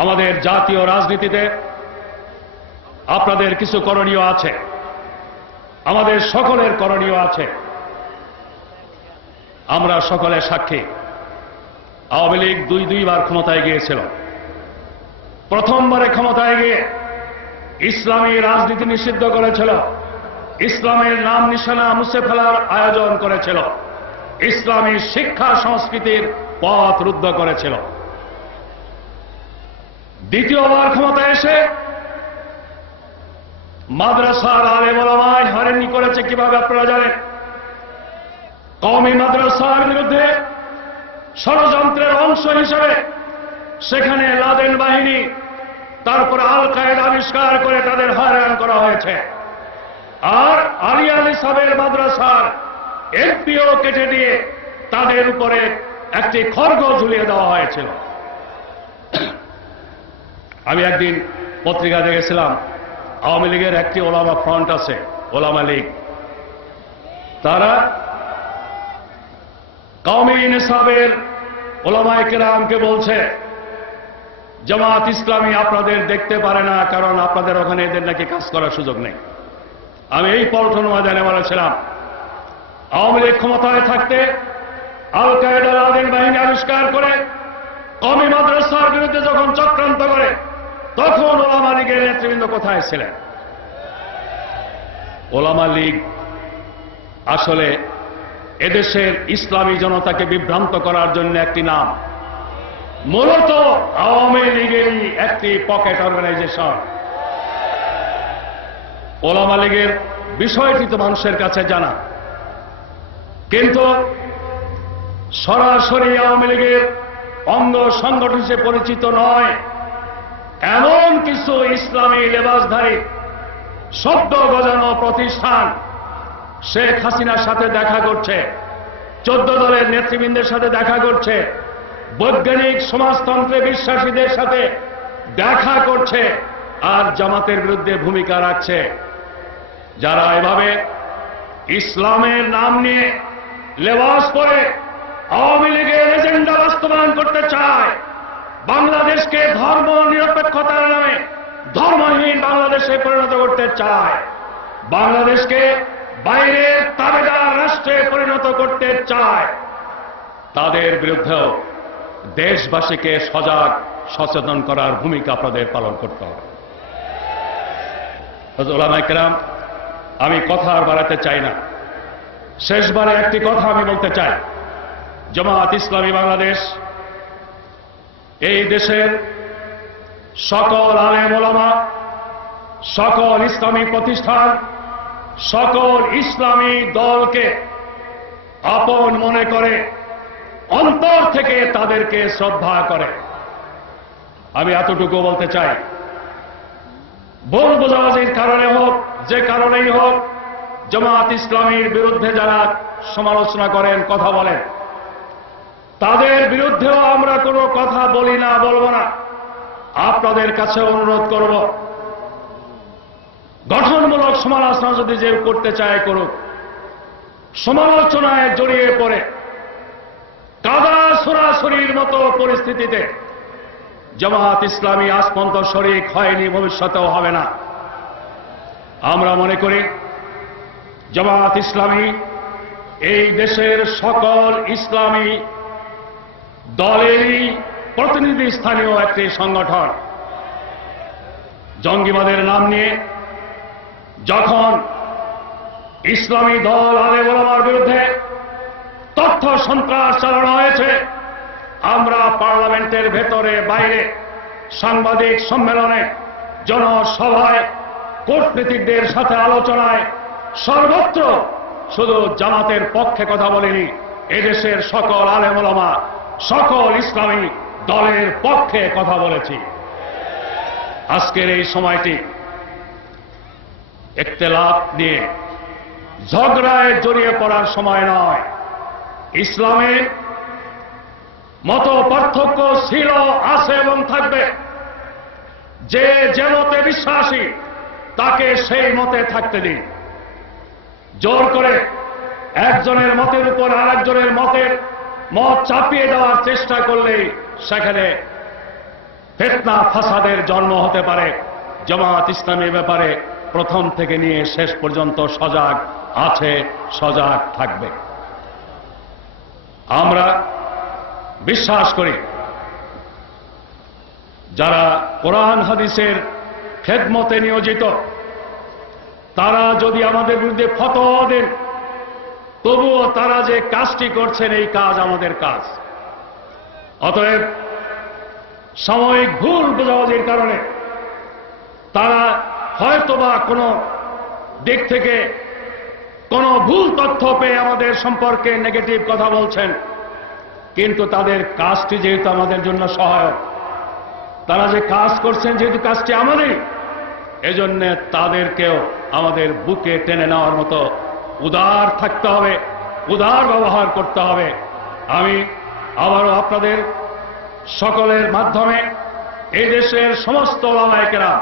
আমাদের জাতীয় রাজনীতিতে আপনাদের কিছু করণীয় আছে, আমাদের সকলের করণীয় আছে। আমরা সকলে সাক্ষী, আওয়ামী লীগ দুইবার ক্ষমতায় গিয়েছিল। প্রথমবারে ক্ষমতায় গিয়ে ইসলামী রাজনীতি নিষিদ্ধ করেছিল, ইসলামের নাম নিশানা মুছে ফেলার আয়োজন করেছিল, ইসলামী শিক্ষা সংস্কৃতির পথ রুদ্ধ করেছিল। দ্বিতীয়বার ক্ষমতায় এসে মাদ্রাসার আলেম ওলামায় হয়রানি করেছে কিভাবে আপনারা জানেন। কওমি মাদ্রাসার বিরুদ্ধে ষড়যন্ত্রের অংশ হিসেবে সেখানে লাদেন বাহিনী, তারপর আল কায়েদা আবিষ্কার করে তাদের হয়রান করা হয়েছে। আর আলিয়া নিসাবের মাদ্রাসার এমপিও কেটে দিয়ে তাদের উপরে একটি খড়গ ঝুলিয়ে দেওয়া হয়েছিল। আমি একদিন পত্রিকা দেখেছিলাম, আওয়ামী লীগের একটি ওলামা ফ্রন্ট আছে, ওলামা লীগ, তারা কওমি নিসাবের ওলামায়ে কেরামকে বলছে জামাত ইসলামী আপনাদের দেখতে পারে না, কারণ আপনাদের ওখানে এদের নাকি কাজ করার সুযোগ নেই। আমি এই পল্টন ময়দানে বলেছিলাম, আওয়ামী লীগ ক্ষমতায় থাকতে আল কায়েদা লাদেন বাহিনী আবিষ্কার করে কওমি মাদ্রাসার বিরুদ্ধে যখন চক্রান্ত করে, তখন ওলামা লীগের নেতৃবৃন্দ কোথায় ছিলেন? ওলামা লীগ আসলে এদেশের ইসলামী জনতাকে বিভ্রান্ত করার জন্য একটি নাম, মূলত আওয়ামী লীগেরই একটি পকেট অর্গানাইজেশন। ওলামা লীগের বিষয়টি তো মানুষের কাছে জানা, কিন্তু সরাসরি আওয়ামী লীগের অঙ্গ সংগঠন হিসেবে পরিচিত নয় এমন কিছু ইসলামী লেবাসধারী শব্দ গজানো প্রতিষ্ঠান শেখ হাসিনার সাথে দেখা করছে, 14 দলের নেতৃবৃন্দের সাথে দেখা করছে, বৈজ্ঞানিক সমাজতন্ত্রে বিশ্বাসীদের সাথে দেখা করছে, আর জামাতের বিরুদ্ধে ভূমিকা রাখছে। যারা এভাবে ইসলামের নাম নিয়ে লেবাস পরে আওয়ামী লীগের এজেন্ডা বাস্তবায়ন করতে চায়, বাংলাদেশকে ধর্ম নিরপেক্ষতার নামে ধর্মহীন বাংলাদেশে পরিণত করতে চায়, বাংলাদেশকে বাইরের তাবেদার রাষ্ট্রে পরিণত করতে চায়, তাদের বিরুদ্ধেও দেশবাসীকে সজাগ সচেতন করার ভূমিকা আপনাদের পালন করতে হবে। ওলামায়ে কেরাম, আমি কথা আর বাড়াতে চাই না, শেষবারে একটি কথা আমি বলতে চাই। জামাত ইসলামী বাংলাদেশ এই দেশের সকল আলেম ওলামা, সকল ইসলামী প্রতিষ্ঠান, সকল ইসলামী দলকে আপন মনে করে, অন্তর থেকে তাদেরকে শ্রদ্ধা করে। আমি এতটুকু বলতে চাই, ভুল বোঝাবুঝির কারণে হোক, যে কারণেই হোক, জামাত ইসলামীর বিরুদ্ধে যারা সমালোচনা করেন, কথা বলেন, তাদের বিরুদ্ধেও আমরা কোনো কথা বলি না, বলবো না। আপনাদের কাছে অনুরোধ করব, গঠনমূলক সমালোচনা যদি যে করতে চায় করুক, সমালোচনায় জড়িয়ে পড়ে কাদা সরাসরির মতো পরিস্থিতিতে জামাত ইসলামী আজ পর্যন্ত শরীক হয়নি, ভবিষ্যতেও হবে না। আমরা মনে করি জামাত ইসলামী এই দেশের সকল ইসলামী দলেরই প্রতিনিধি স্থানীয় একটি সংগঠন। জঙ্গিবাদের নাম নিয়ে যখন ইসলামী দল আলেম ওলামার বিরুদ্ধে তথ্য সন্ত্রাস চালানো হয়েছে, আমরা পার্লামেন্টের ভেতরে বাইরে, সাংবাদিক সম্মেলনে, জনসভায়, কূটনীতিকদের সাথে আলোচনায়, সর্বত্র শুধু জামাতের পক্ষে কথা বলিনি, এদেশের সকল আলেম ওলামা, সকল ইসলামী দলের পক্ষে কথা বলেছি। আজকের এই সময়টি ইখতিলাফ নিয়ে ঝগড়ায় জড়িয়ে পড়ার সময় নয়। ইসলামের মত পার্থক্য ছিল, আছে এবং থাকবে। যে যে মতে বিশ্বাসী তাকে সেই মতে থাকতে দিন। জোর করে একজনের মতের উপর আরেকজনের মত চাপিয়ে দেওয়ার চেষ্টা করলেই সেখানে ফিতনা ফাসাদের জন্ম হতে পারে। জামাত ইসলামীর ব্যাপারে প্রথম থেকে নিয়ে শেষ পর্যন্ত সজাগ আছে, সজাগ থাকবে। আমরা বিশ্বাস করি যারা কোরআন হাদিসের খেদমতে নিয়োজিত তারা যদি আমাদের বিরুদ্ধে ফতোয়া দেন, তবুও তারা যে কাজটি করছেন এই কাজ আমাদের কাজ। অতএব সাময়িক ভুল বোঝাবুঝির কারণে তারা হয়তোবা কোনো দিক থেকে কোনো ভুল তথ্য পেয়ে আমাদের সম্পর্কে নেগেটিভ কথা বলছেন, কিন্তু তাদের কাজটি যেহেতু আমাদের জন্য সহায়ক, তারা যে কাজ করছেন যেহেতু কাজটি আমাদের, এজন্য তাদেরকেও আমাদের বুকে টেনে নেওয়ার মতো উদার থাকতে হবে, উদার ব্যবহার করতে হবে। আমি আবারও আপনাদের সকলের মাধ্যমে এই দেশের সমস্ত ওলামায়ে কেরাম,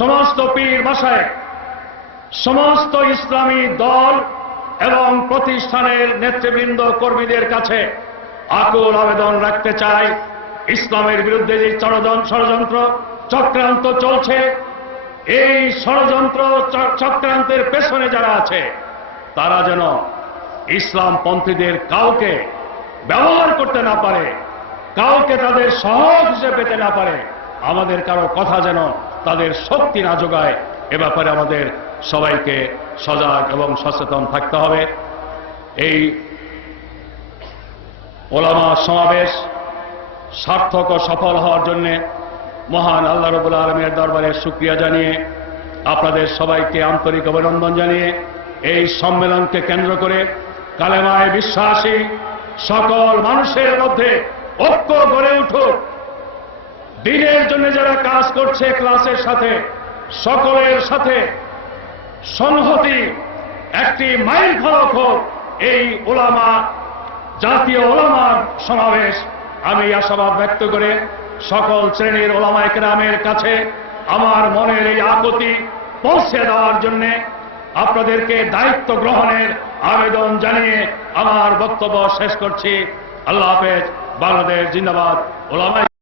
সমস্ত পীর মাশায়েখ, সমস্ত ইসলামী দল এবং প্রতিষ্ঠানের নেতৃবৃন্দ কর্মীদের কাছে আকুল আবেদন রাখতে চাই, ইসলামের বিরুদ্ধে যে ষড়যন্ত্র চক্রান্ত চলছে, এই ষড়যন্ত্র চক্রান্তের পেছনে যারা আছে তারা যেন ইসলামপন্থীদের কাউকে ব্যবহার করতে না পারে, কাউকে তাদের সহজ হিসেবে পেতে না পারে, আমাদের কারো কথা যেন তাদের শক্তি না যোগায়। এ ব্যাপারে আমাদের সবাইকে সজাগ এবং সচেতন থাকতে হবে। এই ওলামা সমাবেশ সার্থক ও সফল হওয়ার জন্য মহান আল্লাহ রাব্বুল আলামিনের দরবারে শুকরিয়া জানিয়ে, আপনাদের সবাইকে আন্তরিক অভিনন্দন জানিয়ে এই সম্মেলনকে কেন্দ্র করে কালেমায় বিশ্বাসী সকল মানুষের মধ্যে ঐক্য গড়ে উঠুক। দ্বীনের জন্য যারা কাজ করছে ক্লাসের সাথে সকলের সাথে সংহতি একটি মাইল ফলক হোক এই ওলামা জাতীয় ওলামার সমাবেশ। আমি আশাবাদ ব্যক্ত করে সকল শ্রেণীর ওলামায়ে কেরামের কাছে আমার মনের এই আকুতি পৌঁছে দেওয়ার জন্য আপনাদেরকে দায়িত্ব গ্রহণের আবেদন জানিয়ে আমার বক্তব্য শেষ করছি। আল্লাহ হাফেজ। বাংলাদেশ জিন্দাবাদ। ওলামায়ে